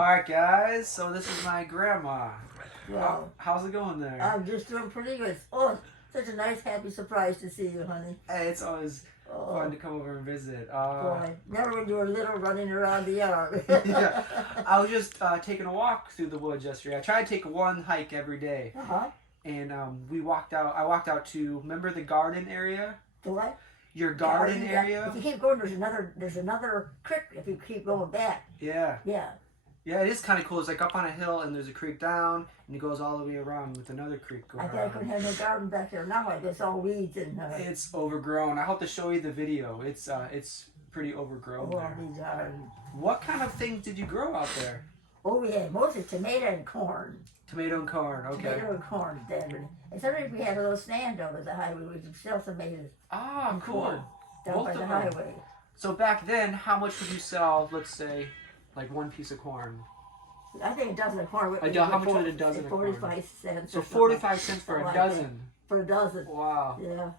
Alright guys, so this is my grandma. Well, How's it going there? I'm just doing pretty good. Oh, such a nice, happy surprise to see you, honey. Hey, it's always fun to come over and visit. Boy, never when you were little running around the yard. Yeah, I was just taking a walk through the woods yesterday. I try to take one hike every day. And we walked out. I walked out to, remember the garden area? The what? Your garden area? If you keep going, there's another creek if you keep going back. Yeah. Yeah. Yeah, it is kind of cool. It's like up on a hill and there's a creek down and it goes all the way around with another creek going I thought I couldn't have no garden back there now. I guess all weeds and... It's overgrown. I hope to show you the video. It's pretty overgrown there. These are... What kind of things did you grow out there? Oh, we had mostly tomato and corn. Tomato and corn, okay. Tomato and corn, then. And sometimes we had a little stand over the highway. We could sell tomatoes. Ah, and cool. corn down Both by of the them. highway. So back then, how much would you sell, let's say, like one piece of corn? I think a dozen of corn. How much would a dozen of corn? 45 cents. So 45 cents for a dozen. For a dozen. Wow. Yeah.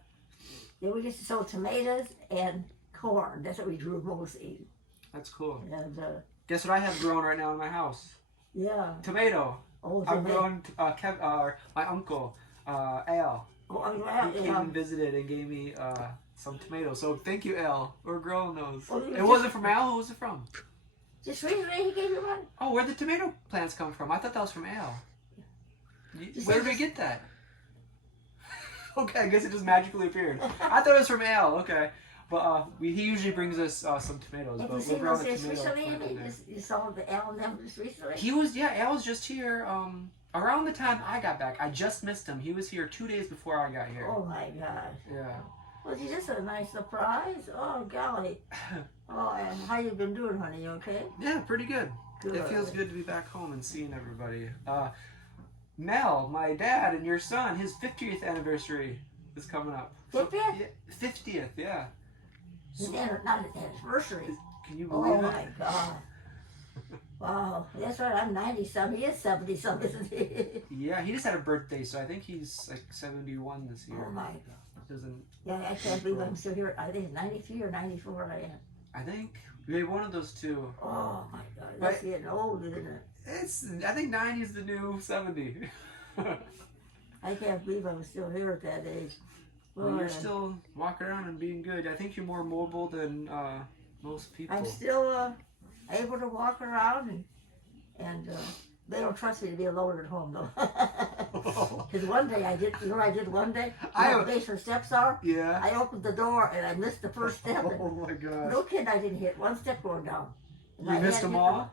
Yeah, we used to sell tomatoes and corn. That's what we grew mostly. That's cool. And, guess what I have grown right now in my house? yeah. Tomato. Oh, I've grown, my uncle, Al. Oh, wow, He came and visited and gave me some tomatoes. So thank you, Al. We're growing those. Oh, It wasn't from Al. Who was it from? Just recently he gave you one? Oh, where'd the tomato plants come from? I thought that was from Al. Where did we get that? Okay, I guess it just magically appeared. I thought it was from Al. Okay. But he usually brings us some tomatoes. But we're growing a tomato plant in there. You saw the Al and them just recently? He was, Al was just here around the time I got back. I just missed him. He was here 2 days before I got here. Oh my gosh. Yeah. Well, gee, this is a nice surprise. Oh, golly. Oh, and how you been doing, honey? You okay? Yeah, pretty good. Good. It feels good to be back home and seeing everybody. Mel, my dad, and your son, his 50th anniversary is coming up. 50th? Yeah, 50th, yeah. Not his anniversary. Can you believe it? Oh my God. Wow, that's right. I'm 90-something. He is 70-something, isn't he? Yeah, he just had a birthday, so I think he's like 71 this year. Oh my God. Doesn't. Yeah, I can't believe I'm still here. I think it's 93 or 94 I am. I think maybe one of those two. Oh my God, that's getting old, isn't it? I think 90 is the new 70. I can't believe I'm still here at that age. Well, you're still walking around and being good. I think you're more mobile than most people. I'm still able to walk around, and they don't trust me to be alone at home, though. Because one day I did, you know what I did one day? You know the basement steps are? Yeah. I opened the door and I missed the first step. Oh my gosh. No kidding, I didn't hit one step going down. You missed them all?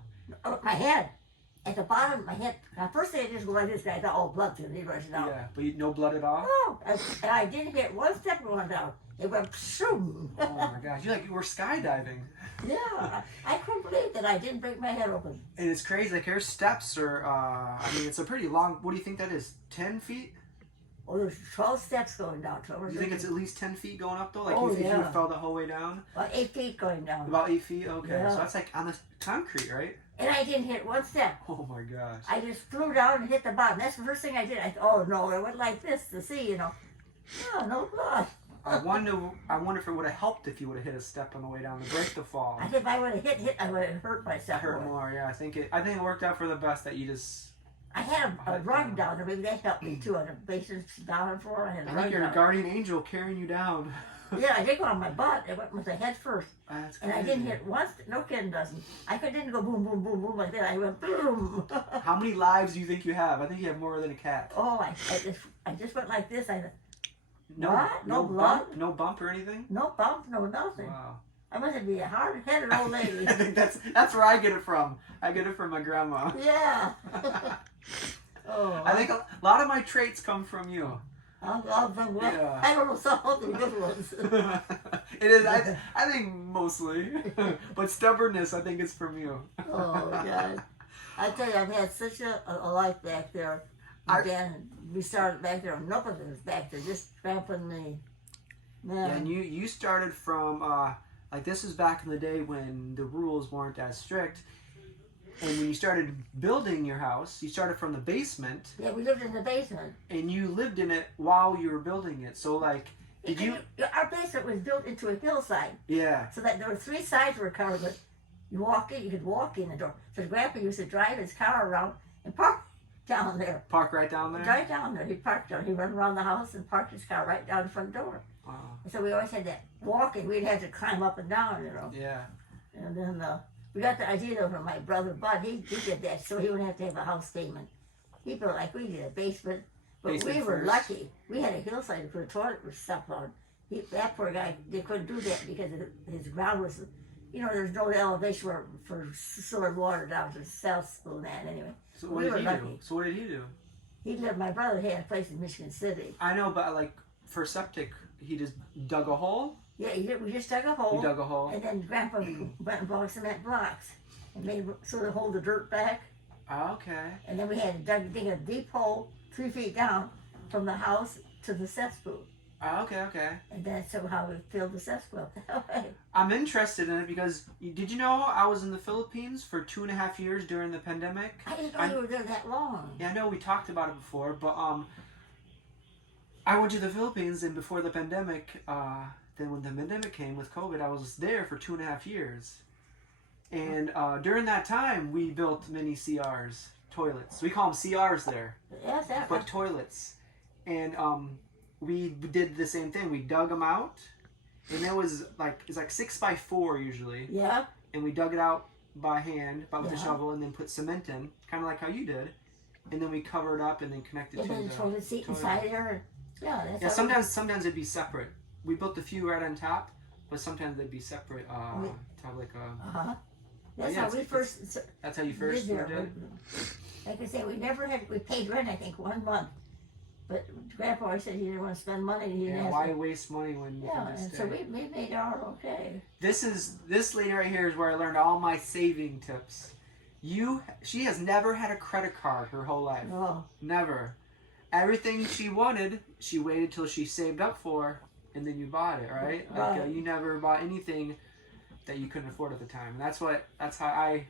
My head. At the bottom of my head. Now, first thing I just go like this, I thought, oh, blood's going to rush down. Yeah, but no blood at all? No, and I didn't hit one step going down. It went shoom. Oh my gosh, you were skydiving. Yeah, I couldn't believe that I didn't break my head open. And it's crazy, like your steps are, I mean, it's a pretty long, what do you think that is, 10 feet? Oh, there's 12 steps going down. Do you think it's at least 10 feet going up though? Like Oh, if you yeah. fell the whole way down? About 8 feet going down. About 8 feet? Okay, Yeah. so that's like on the concrete, right? And I didn't hit one step. Oh my gosh. I just flew down and hit the bottom. That's the first thing I did. I thought, oh no, I went like this to see, you know. Oh, no blood. I wonder if it would have helped if you would have hit a step on the way down to break the fall. I think if I would have hit, I would have hurt myself. Hurt more, yeah. I think it worked out for the best that you just. I had a rug down there. Maybe that helped me too. On the basement down floor, I had a I rug think you're down. a guardian angel carrying you down. Yeah, I did go on my butt. It went with the head first. That's And crazy. I didn't hit once. No kidding, Dustin. I didn't go boom, boom, boom, boom like that. I went boom. How many lives do you think you have? I think you have more than a cat. Oh, I just went like this. No, what? No blood? Bump, no bump or anything? No bump, no nothing. Wow. I must be a hard-headed old lady. I think that's where I get it from. I get it from my grandma. Yeah. Oh, I think a lot of my traits come from you. Yeah. I don't know some of the good ones. It is. I think mostly, but stubbornness I think is from you. Oh God! I tell you, I've had such a life back there. Again, we started back there. Nothing was back there, just trampling me. Man. Yeah, and you started from like this was back in the day when the rules weren't as strict. And when you started building your house, you started from the basement. Yeah, we lived in the basement. And you lived in it while you were building it. So like, did you? Our basement was built into a hillside. Yeah. So that there were 3 sides were covered, but You could walk in the door. So Grandpa used to drive his car around and park down there. Park right down there? Right down there. He'd park down. He'd run around the house and park his car right down the front door. Wow. And so we always had that walking. We'd have to climb up and down, you know. Yeah. And then we got the idea though from my brother Bud. He did that so he wouldn't have to have a house payment. He built like we did a basement. But Basement we were first. lucky. We had a hillside to put a toilet or stuff on. That poor guy, they couldn't do that because his ground was, you know, there's no elevation for stored water down to the South School and that anyway. So what did he do? So what did he do? He lived, my brother had a place in Michigan City. I know, but like for septic, he just dug a hole? Yeah, we just dug a hole. He dug a hole? And then Grandpa went and bought cement blocks and made sort of hold the dirt back. Okay. And then we had to dig a deep hole 3 feet down from the house to the cesspool. Okay. And that's how we filled the cesspool that way. I'm interested in it because did you know I was in the Philippines for 2.5 years during the pandemic? I didn't know you were there that long. Yeah, I know we talked about it before, but I went to the Philippines and before the pandemic, then when the pandemic came with COVID, I was there for 2.5 years. And during that time, we built mini CRs, toilets. We call them CRs there, Yes, that but toilets. And we did the same thing. We dug them out, and it's like 6x4 usually. Yeah. And we dug it out by hand, with a Yeah. shovel, and then put cement in, kind of like how you did. And then we covered up and then connected to the toilet seat toilet. inside there. Yeah, that's Yeah, how sometimes it'd be separate. We built a few right on top, but sometimes they'd be separate. To have like a. That's yeah, how we first. That's how you first lived moved there. in. Like I said, we paid rent I think 1 month, but Grandpa always said he didn't want to spend money. He didn't Yeah, have why to. waste money when you Yeah, can just and stay? so we made our okay. This lady right here is where I learned all my saving tips. She has never had a credit card her whole life. Oh, Never. Everything she wanted, she waited till she saved up for, and then you bought it, right? Like Right. you never bought anything that you couldn't afford at the time. And that's how I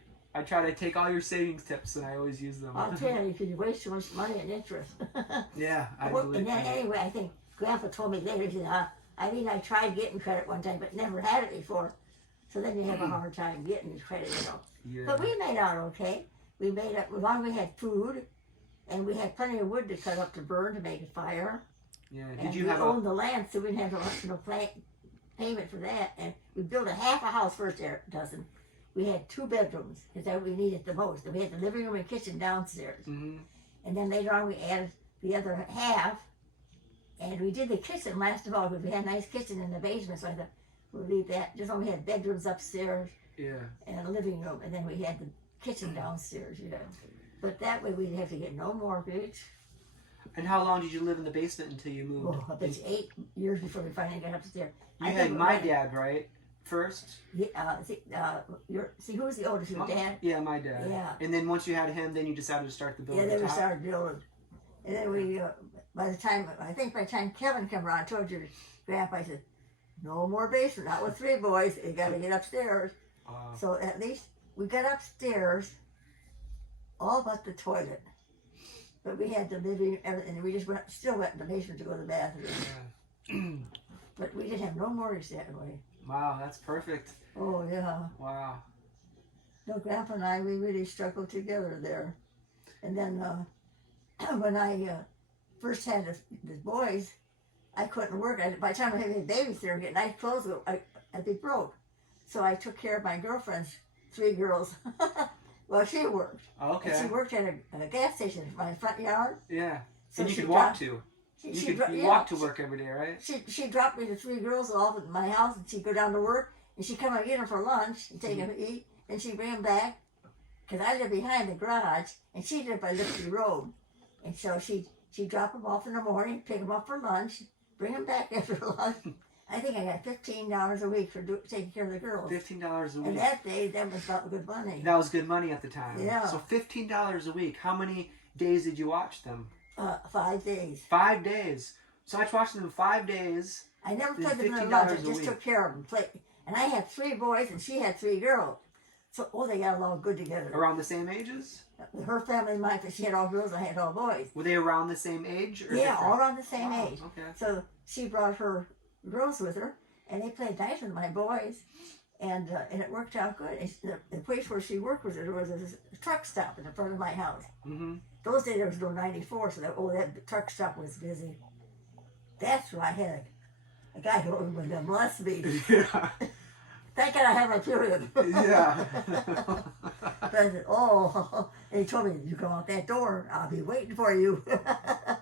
try to take all your savings tips and I always use them. I'll tell you, because you waste too much money and interest. Yeah, I Well, believe and then that. anyway, I think Grandpa told me later, he said, I tried getting credit one time, but never had it before. So then you have a hard time getting credit, you know. Yeah. But we made out okay. We made up, as long as we had food, and we had plenty of wood to cut up to burn to make a fire. Yeah. And Did you we have owned the land, so we didn't have no payment for that. And we built half a house first there, Dustin. We had 2 bedrooms, because that we needed the most. And we had the living room and kitchen downstairs. Mm-hmm. And then later on we added the other half. And we did the kitchen last of all, because we had a nice kitchen in the basement, so I thought we'd leave that. Just only had bedrooms upstairs Yeah. and a living room, and then we had the kitchen downstairs, you know. But that way we'd have to get no mortgage. And how long did you live in the basement until you moved? Oh, I bet you 8 years before we finally got upstairs. You I had think my right. dad, right? First? See, who was the oldest? Your dad? Yeah, my dad. Yeah. And then once you had him, then you decided to start the building. Yeah, then we started building. And then we, by the time Kevin came around, I told your grandpa, I said, no more basement, not with 3 boys, you gotta get upstairs. So at least we got upstairs, all but the toilet. But we had the living, everything, we just still went in the basement to go to the bathroom. Yeah. But we didn't have no mortgage that way. Wow, that's perfect. Oh, yeah. Wow. No, Grandpa and I, we really struggled together there. And then when I first had the boys, I couldn't work. By the time I had a babysitter and get nice clothes, I'd be broke. So I took care of my girlfriend's 3 girls. Well, she worked. Okay. And she worked at a gas station in my front yard. Yeah. So And you she could walk dropped- to. She You yeah, walk to work every day, right? She dropped me the 3 girls off at my house, and she'd go down to work, and she'd come and get them for lunch and take them to eat, and she'd bring them back, because I lived behind the garage, and she lived by Liberty Road, and so she'd drop them off in the morning, pick them up for lunch, bring them back after lunch. I think I got $15 a week for taking care of the girls. $15 a week. And that day, that was about good money. That was good money at the time. Yeah. So $15 a week. How many days did you watch them? 5 days. 5 days. So I watched them 5 days. I never Then played them in the $15 lunch. I a just week. took care of them. And I had 3 boys, and she had 3 girls. So, they got along good together. Around the same ages? Her family and mine, because she had all girls, I had all boys. Were they around the same age? Or Yeah, different? all around the same Wow, age. Okay. So she brought her girls with her, and they played nice with my boys. and it worked out good. And the place where she worked there was a truck stop in the front of my house. Mm-hmm. Those days there was no 94, so that truck stop was busy. That's where I had a guy who would molest me. Yeah. Thank God I had my period. Yeah. But I said, oh, and he told me, you go out that door, I'll be waiting for you.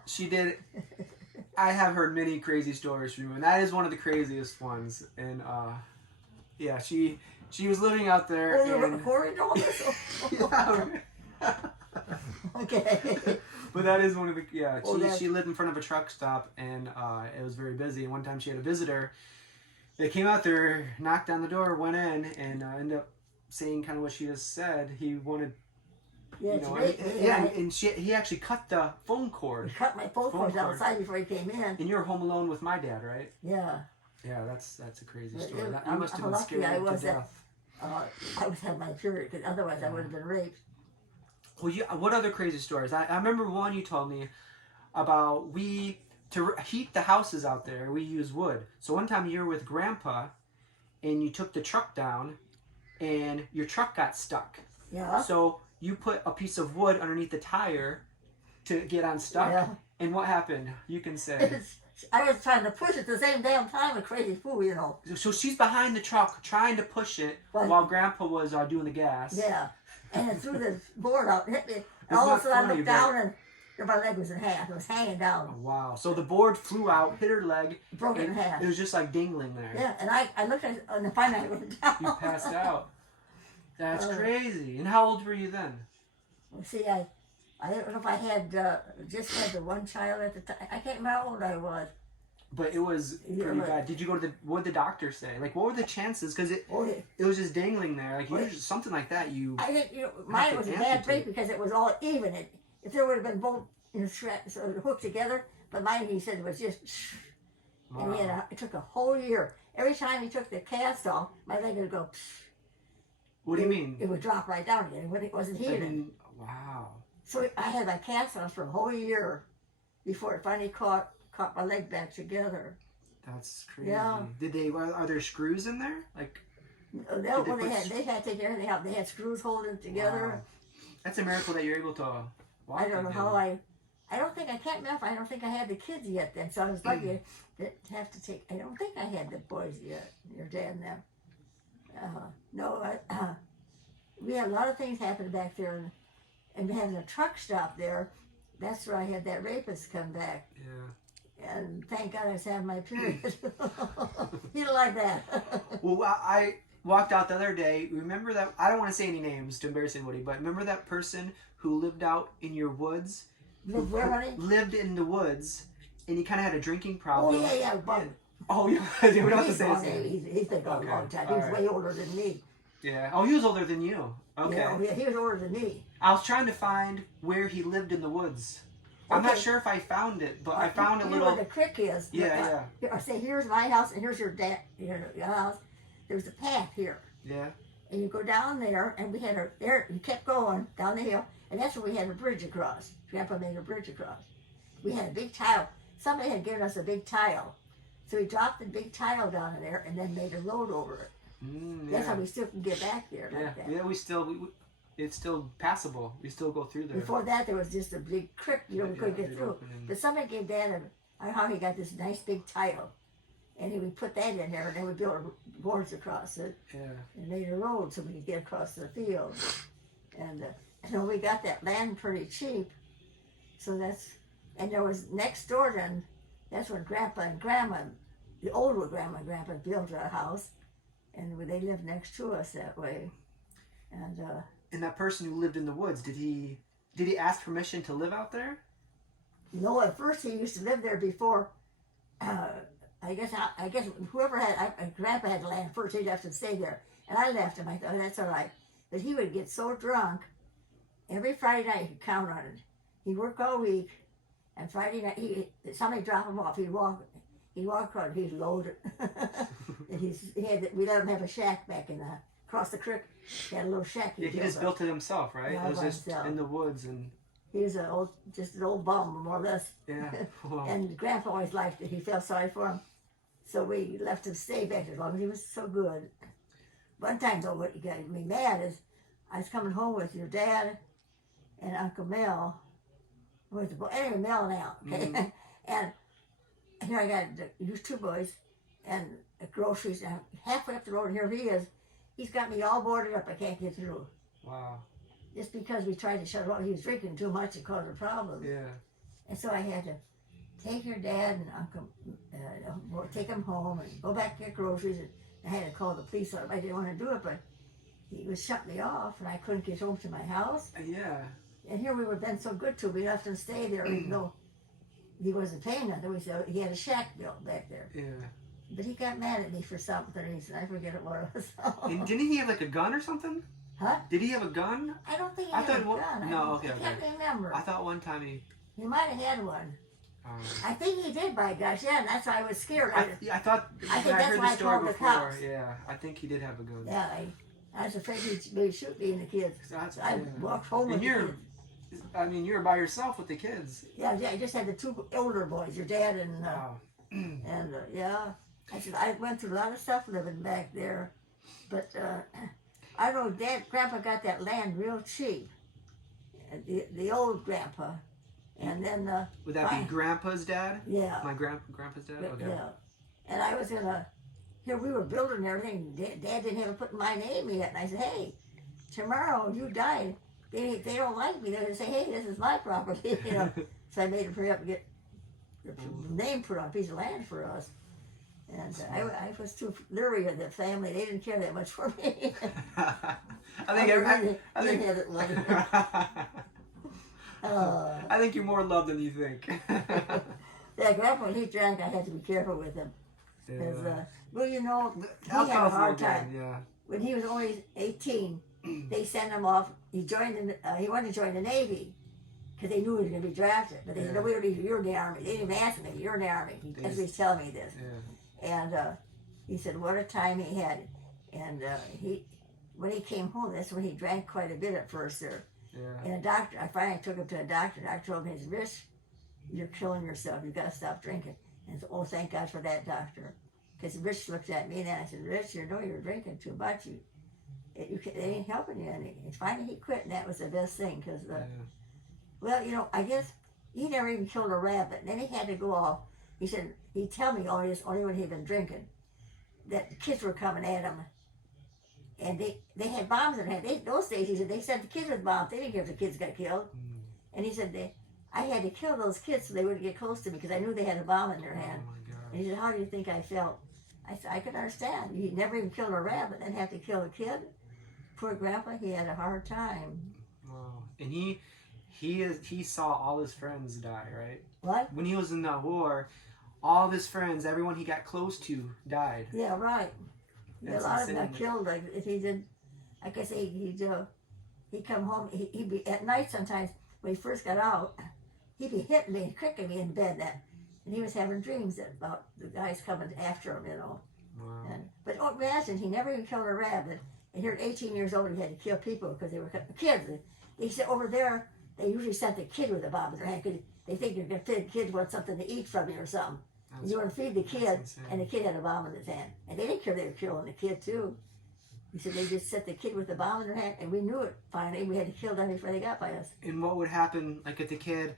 She did. I have heard many crazy stories from you, and that is one of the craziest ones. And yeah, she was living out there. Oh, you were and recording all this? yeah. Okay. But that is one of the she lived in front of a truck stop, and it was very busy. And one time she had a visitor. They came out there, knocked on the door, went in, and ended up saying kind of what she just said. He wanted, Yeah, and he actually cut the phone cord. He cut my phone cord outside before he came in. And you were home alone with my dad, right? Yeah. Yeah, that's a crazy story. You must have been scared to death. I was having my period, because otherwise I would have been raped. Well, what other crazy stories? I remember one you told me about to heat the houses out there, we use wood. So one time you were with Grandpa, and you took the truck down, and your truck got stuck. Yeah. So you put a piece of wood underneath the tire to get unstuck. Yeah. And what happened? You can say. I was trying to push it at the same damn time, a crazy fool, you know. So she's behind the truck trying to push it while Grandpa was doing the gas. Yeah. And it threw the board out and hit me. And all of a sudden I looked down and my leg was in half. It was hanging down. Oh, wow. So the board flew out, hit her leg. Broke it in half. It was just like dingling there. Yeah, and I looked at it and finally I went down. You passed out. That's crazy. And how old were you then? Well, see, I don't know if I had just had the one child at the time. I can't remember how old I was. But it was pretty bad. Did you go to what did the doctor say? Like, what were the chances? Because it was just dangling there. Like, usually something like that, I think, mine was a bad break because it was all even. If there would have been both hooked together, but mine, he said, was just, and it took a whole year. Every time he took the cast off, my leg would go, What do you mean? It would drop right down again when it wasn't healing. Wow. So I had my cast on for a whole year before it finally caught my leg back together. That's crazy. Yeah. Are there screws in there? Like, they had to take everything out. They had screws holding it together. Wow. That's a miracle that you're able to walk. I don't know how I don't think I had the kids yet then, so I was lucky to have to take. I don't think I had the boys yet. Your dad and them. No, we had a lot of things happen back there, and having a truck stop there. That's where I had that rapist come back. Yeah. And thank God I was having my period. You don't like that. Well, I walked out the other day. Remember that? I don't want to say any names to embarrass anybody, but remember that person who lived out in your woods? Where, honey? Lived in the woods, and he kind of had a drinking problem. Oh, yeah. Oh, yeah. We don't have to say his name. He's been gone a long time. He was way older than me. Yeah. Oh, he was older than you. Okay. Yeah, he was older than me. I was trying to find where he lived in the woods. I'm not sure if I found it, but I found a little. You know where the creek is. Yeah. I say, here's my house, and here's your house. There's a path here. Yeah. And you go down there, and we had you kept going down the hill, and that's where we had a bridge across. Grandpa made a bridge across. We had a big tile. Somebody had given us a big tile. So we dropped the big tile down in there, and then made a road over it. That's how we still can get back there like that. Yeah, it's still passable. We still go through there. Before that, there was just a big creek, we couldn't get through. But somebody gave Dad I don't know how he got this nice big tile. And he would put that in there, and then we built boards across it. Yeah. And made a road so we could get across the field. And we got that land pretty cheap. So and there was next door then, that's when Grandpa and Grandma, the older Grandma and Grandpa built a house. And they lived next to us that way. And that person who lived in the woods, did he ask permission to live out there? No, at first he used to live there before. I guess whoever Grandpa had the land first, he'd have to stay there. And I left him. I thought, that's all right. But he would get so drunk. Every Friday night he'd count on it. He'd work all week, and Friday night somebody drop him off. He'd walk across. He'd load it. And we let him have a shack back across the creek. He had a little shack. He just built it himself, right? Yeah, it was just in the woods and. He was just an old bum, more or less. Yeah. Wow. And Grandpa always liked it. He felt sorry for him, so we left him stay back as long as he was so good. one time though, what got me mad is I was coming home with your dad and Uncle Mel, anyway, Mel and Al, okay? And here I got these two boys and the groceries, and halfway up the road, and here he is. He's got me all boarded up. I can't get through. Wow. Just because we tried to shut him off. He was drinking too much. It caused a problem. Yeah. And so I had to take your dad and Uncle, take him home and go back to get groceries. And I had to call the police on him. I didn't want to do it, but he was shutting me off, and I couldn't get home to my house. Yeah. And here we were been so good to him. We left him stay there, even though he wasn't paying nothing. We said he had a shack built back there. Yeah. But he got mad at me for something reason. I forget what it was. And didn't he have like a gun or something? Huh? Did he have a gun? I don't think he I had thought a gun. no, okay, I can't remember. I thought one time he. He might have had one. I think he did, by gosh, yeah, and that's why I was scared. I thought I think when I that's heard why the I story called the before. cops. Yeah, I think he did have a gun. Yeah, I was afraid he'd maybe shoot me and the kids. That's, I walked home with the kids. I mean, you're by yourself with the kids. Yeah, I just had the two older boys, your dad and Wow. yeah. I said I went through a lot of stuff living back there, but I know Grandpa got that land real cheap. The old Grandpa, and then would that be Grandpa's dad? Yeah. My grandpa's dad. Okay. Yeah. And I was gonna. Here we were building everything. Dad didn't have to put my name yet, and I said, "Hey, tomorrow you die. They don't like me. They're gonna say, hey, this is my property, you know." So I made him hurry up and get the name put on a piece of land for us. And I was too leery of the family. They didn't care that much for me. I think you're more loved than you think. Yeah, Grandpa, when he drank, I had to be careful with him. Because, well, you know, he had a hard time. Yeah. When he was only 18, they sent him off. He wanted to join the Navy because they knew he was going to be drafted. But they said, no, we don't need you. You're in the Army. They didn't even ask him, you're in the Army. That's what he's telling me this. Yeah. And he said what a time he had. And when he came home, that's when he drank quite a bit at first there. Yeah. And a doctor, I finally took him to a doctor. The doctor told him, Rich, you're killing yourself. You've got to stop drinking. And I said, oh, thank God for that doctor. Because Rich looked at me and then I said, Rich, you're drinking too much. It ain't helping you any. And finally he quit, and that was the best thing. Because, well, you know, I guess he never even killed a rabbit. And then he had to go off. He said, he'd tell me all this only when he'd been drinking, that the kids were coming at him. And they had bombs in their hand. Those days, he said, they sent the kids with bombs. They didn't care if the kids got killed. And he said, I had to kill those kids so they wouldn't get close to me because I knew they had a bomb in their hand. Oh my God. And he said, how do you think I felt? I said, I could understand. He never even killed a rabbit and have to kill a kid. Poor Grandpa, he had a hard time. Wow. And he saw all his friends die, right? What? When he was in the war, all of his friends, everyone he got close to, died. Yeah, right. That's a lot of them got insane. killed. Like if he did, like I say, he'd come home. He'd be at night sometimes when he first got out. He'd be hitting me and kicking me in bed, and he was having dreams about the guys coming after him, you know. Wow. But imagine, he never even killed a rabbit. And here at 18 years old, he had to kill people because they were kids. They said over there, they usually sent the kid with a bomb in their hand because they think you're going to feed the kid want something to eat from you or something. And you want to feed the kid, and the kid had a bomb in his hand. And they didn't care they were killing the kid, too. He said they just set the kid with the bomb in their hand, and we knew it finally. We had to kill them before they got by us. And what would happen, like if the kid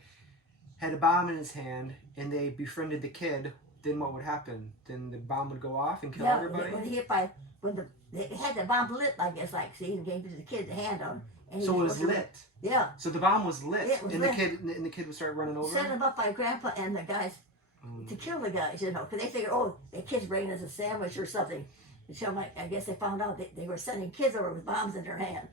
had a bomb in his hand and they befriended the kid, then what would happen? Then the bomb would go off and kill everybody? They had the bomb lit, I guess, like, see, and gave it to the kid to hand on. And so it was lit? Yeah. So the bomb was lit, it was and lit. the kid would start running over? Set him up by Grandpa and the guys to kill the guys, you know, because they figured, oh, the kid's bringing us a sandwich or something. Until I guess they found out they were sending kids over with bombs in their hand.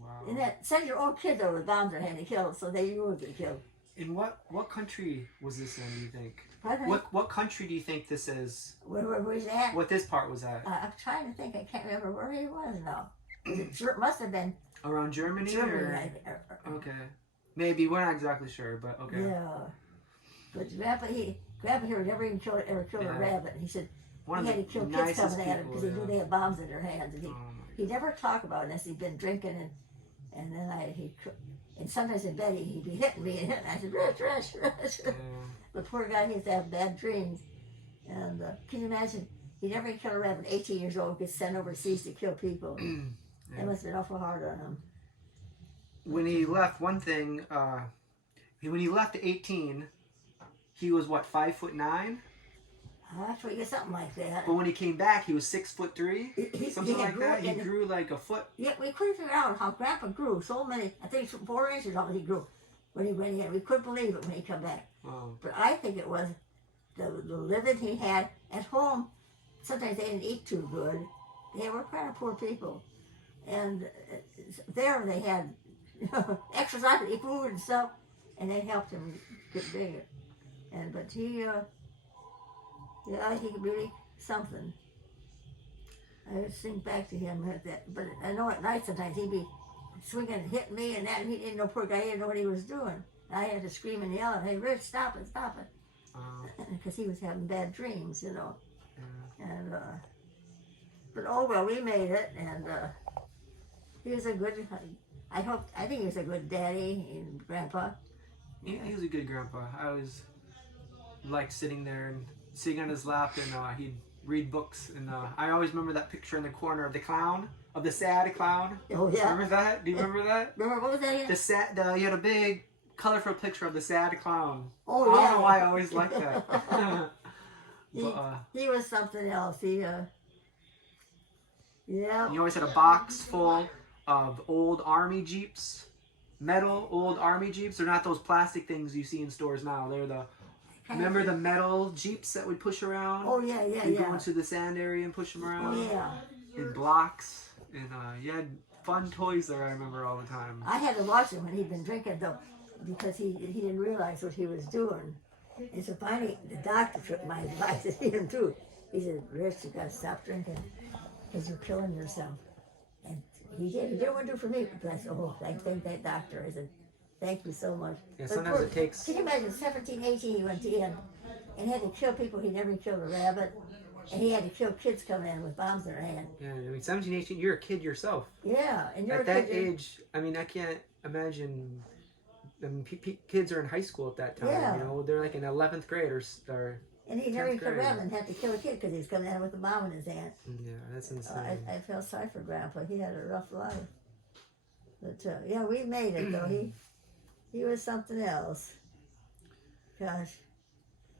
Wow. And send your own kids over with bombs in their hand to kill, so they would get killed. In what country was this in, do you think? Pardon? What country do you think this is? Where was he at? What this part was at? I'm trying to think. I can't remember where he was now. It must have been Around Germany? Germany. Okay. Maybe. We're not exactly sure, but okay. Yeah. But Grandpa here never even ever killed a rabbit. He said he had to kill kids coming at him because he knew they had bombs in their hands. And he never talked about it unless he'd been drinking. And then and sometimes in bed he'd be hitting me. And I said, Rich. Yeah. The poor guy, he used to have bad dreams. And can you imagine, he never killed a rabbit. 18 years old, gets sent overseas to kill people. It must have been awful hard on him. When he left, one thing, when he left at 18, he was what, 5'9"? I forget something like that. But when he came back, he was 6'3", something like that. He grew like a foot. Yeah, we couldn't figure out how Grandpa grew so many. I think 4 inches of it he grew when he went in. We couldn't believe it when he come back. Oh. But I think it was the living he had at home. Sometimes they didn't eat too good. They were kind of poor people, and there they had exercise, eat food and stuff, and they helped him get bigger. But he. Yeah, he could really something. I just think back to him at that. But I know at night sometimes he'd be swinging and hitting me and that, and he didn't know, poor guy, he didn't know what he was doing. I had to scream and yell, "Hey, Rich, stop it, stop it." Because he was having bad dreams, you know. Yeah. And, but oh well, we made it, and he was a good, I think he was a good daddy and grandpa. He was a good grandpa. I always liked sitting there and sitting on his lap, and he'd read books. And I always remember that picture in the corner of the clown, of the sad clown. Oh yeah. Remember that? Do you remember that? Remember what was that again? You had a big, colorful picture of the sad clown. Oh I yeah. don't know why I always liked that. He was something else. Yeah. He always had a box full of old army jeeps, metal old army jeeps. They're not those plastic things you see in stores now. They're the remember the metal jeeps that would push around? Oh yeah. You'd go into the sand area and push them around. Oh yeah. In blocks, and you had fun toys there. I remember all the time. I had to watch him when he'd been drinking though, because he didn't realize what he was doing. And so finally, the doctor took my advice to him too. He said, "Rich, you got to stop drinking because you're killing yourself." And he did. He didn't want to do it for me, but I said, "Oh, I thank that doctor." I said, "Thank you so much." Yeah, sometimes it takes. Can you imagine 17, 18, he went in and had to kill people. He never killed a rabbit. And he had to kill kids coming in with bombs in their hand. Yeah, I mean, 17, 18, you're a kid yourself. Yeah, and you're at that age, I mean, I can't imagine. I mean, kids are in high school at that time. Yeah. You know, they're like in 11th grade or and he never killed a rabbit and had to kill a kid because he was coming in with a bomb in his hand. Yeah, that's insane. I felt sorry for Grandpa. He had a rough life. But yeah, we made it though. He was something else. Gosh.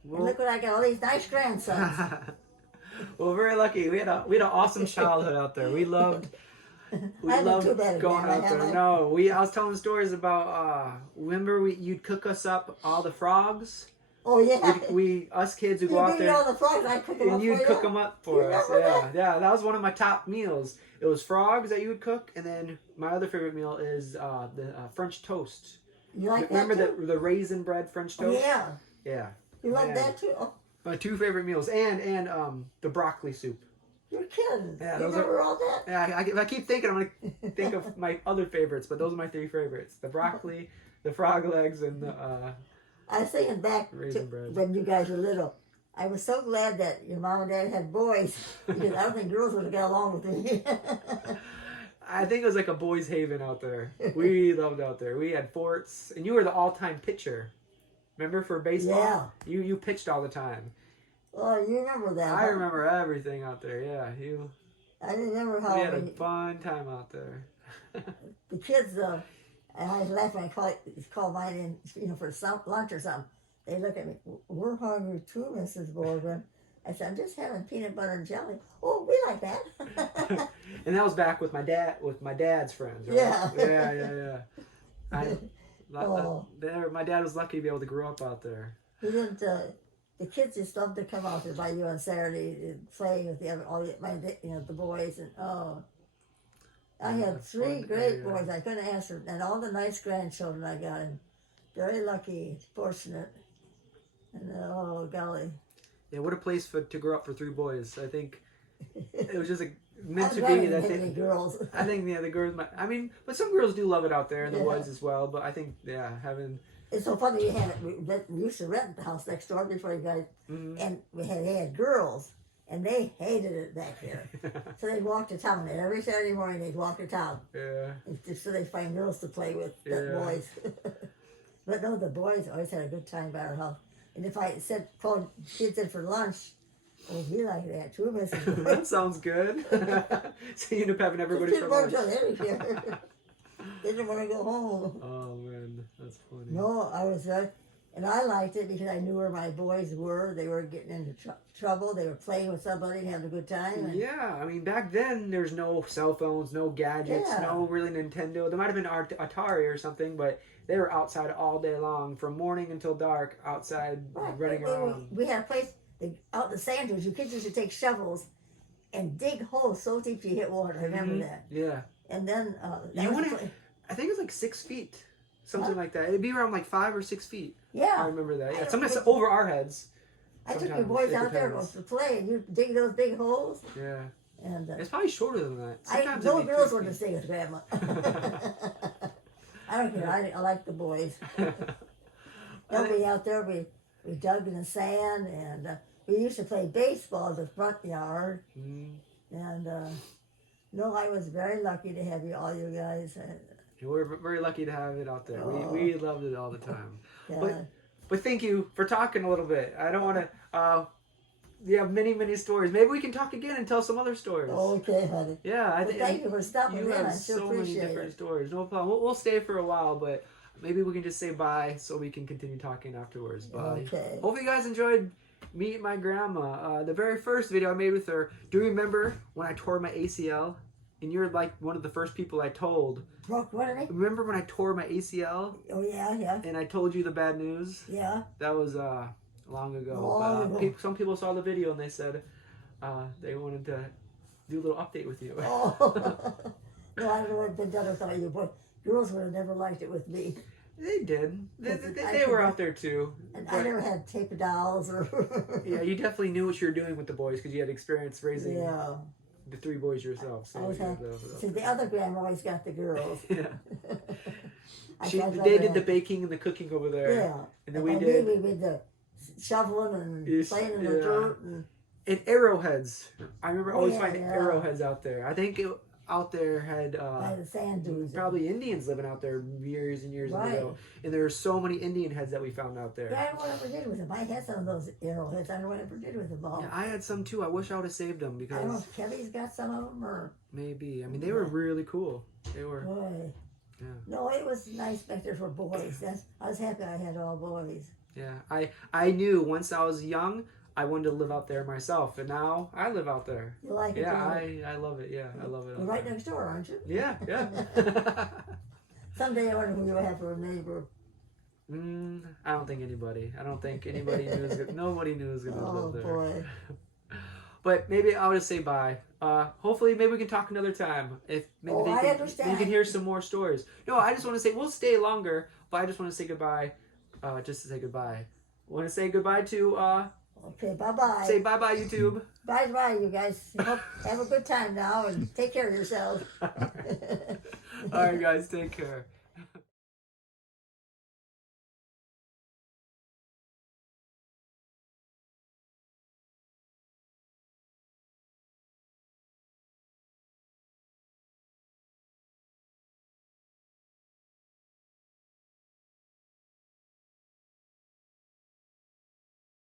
Well, and look what I got, all these nice grandsons. Well, very lucky. We had an awesome childhood out there. We loved going out there. No, I was telling stories about remember you'd cook us up all the frogs. Oh yeah. Us kids would go out there. All the frogs, I cook them and up you'd for cook you. them up for us. Yeah. That was one of my top meals. It was frogs that you would cook, and then my other favorite meal is the French toast. You like Remember that too? the raisin bread French toast? Oh, yeah. Yeah. You like that too? Oh. My two favorite meals, and the broccoli soup. You're kidding. Yeah, you those remember all that? Yeah, if I keep thinking, I'm gonna think of my other favorites, but those are my three favorites: the broccoli, the frog legs, and the. I was thinking back to when you guys were little. I was so glad that your mom and dad had boys because I don't think girls would have got along with me. I think it was like a boys' haven out there. We loved out there. We had forts, and you were the all-time pitcher. Remember for baseball? Yeah. You pitched all the time. Oh, you remember that? I remember everything out there. Yeah, I remember how we had a fun time out there. The kids, and I was laughing. I called mine in, for lunch or something. They look at me. "We're hungry too, Mrs. Borgren." I said, "I'm just having peanut butter and jelly." "Oh, we like that." And that was back with my dad's friends. Right? Yeah. Yeah. My dad was lucky to be able to grow up out there. He didn't. The kids just loved to come out there by you on Saturday and play with the boys and I had three great boys. I couldn't answer, and all the nice grandchildren I got, and very lucky, fortunate, and oh golly. Yeah, what a place to grow up for three boys. I think it was just meant to be that girls. I think the girls. But some girls do love it out there in the woods as well. But I think having. It's so funny. We used to rent the house next door before you guys, and they had girls, and they hated it back there. So they'd walk to town, and every Saturday morning they'd walk to town. Yeah. Just so they'd find girls to play with, the boys. But no, the boys always had a good time by our house. And if I called kids in for lunch, Oh, he liked that too, Mrs. Boy. That sounds good. So you end up having everybody Just for didn't lunch. want to here. They didn't want to go home. Oh man, that's funny. No, I was and I liked it because I knew where my boys were. They were getting into trouble. They were playing with somebody and having a good time. And Yeah, I mean back then there's no cell phones, no gadgets, Yeah. no really Nintendo. There might have been Atari or something, but they were outside all day long, from morning until dark, outside running around. We had a place out in the sand dunes. You kids used to take shovels and dig holes so deep you hit water. I remember that. Yeah. And then You want to? I think it was like 6 feet, something like that. It'd be around like 5 or 6 feet. I Yeah, remember that. Yeah, I sometimes don't- over our heads. I took the Sometimes boys it out there depends. to play, and you dig those big holes. Yeah. And It's probably shorter than that. Sometimes no it'd be girls 2 wanted to feet. stay with Grandma. I don't care. I like the boys. They'll be out there. We dug in the sand, and we used to play baseball in the front yard. Mhm. And no, I was very lucky to have all you guys. We're very lucky to have it out there. Oh. We loved it all the time. Yeah. But thank you for talking a little bit. I don't want to. You have many stories. Maybe we can talk again and tell some other stories. Okay, honey. Yeah, I Well, think thank you for stopping you in. have I sure so many appreciate different it. stories. No problem. We'll stay for a while, but maybe we can just say bye so we can continue talking afterwards. Bye. Okay. Hopefully you guys enjoyed meeting my grandma. The very first video I made with her. Do you remember when I tore my ACL? And you're like one of the first people I told. Broke what, honey? Remember when I tore my ACL Oh, yeah. and I told you the bad news? Yeah. That was long ago. Long ago. Some people saw the video and they said they wanted to do a little update with you. Oh. No, I don't know what been done without you, but girls would have never liked it with me. They did. They I were forgot. out there too. And But, I never had paper dolls or. yeah, you definitely knew what you were doing with the boys because you had experience raising Yeah. the 3 boys yourself. So I was you happy. had See, the other grandma always got the girls. yeah. I They tried did the that. baking and the cooking over there. Yeah. And then we And did. We did the shoveling and Yes, playing in the yeah. dirt. And, And arrowheads. I remember always yeah, finding yeah. arrowheads out there. I think out there had by the sand dunes. probably Indians living out there years and years Right. ago. And there are so many Indian heads that we found out there. Yeah, I don't know what I ever did with them. I had some of those arrowheads. I don't know what I ever did with them all. Yeah, I had some too. I wish I would have saved them I don't know because if Kelly's got some of them or. maybe. I mean, they were really cool. They were. Boy. Yeah. No, it was nice back there for boys. I was happy I had all boys. Yeah. I knew once I was young, I wanted to live out there myself, and now I live out there. You like it? Yeah, don't you? I love it. Yeah, I love it. You're out right there. next door, aren't you? Yeah, yeah. Someday I wonder who you have for a neighbor. I don't think anybody. I don't think anybody knew. Nobody knew it was gonna Oh live there. boy. But maybe I'll just say bye. Hopefully, maybe we can talk another time. If maybe Oh, I understand. you can hear some more stories. No, I just want to say we'll stay longer, but I just want to say goodbye. Just to say goodbye. Want to say goodbye to Okay, bye-bye. say bye bye YouTube. Bye-bye, you guys. Have a good time now and take care of yourselves. All right, guys, take care.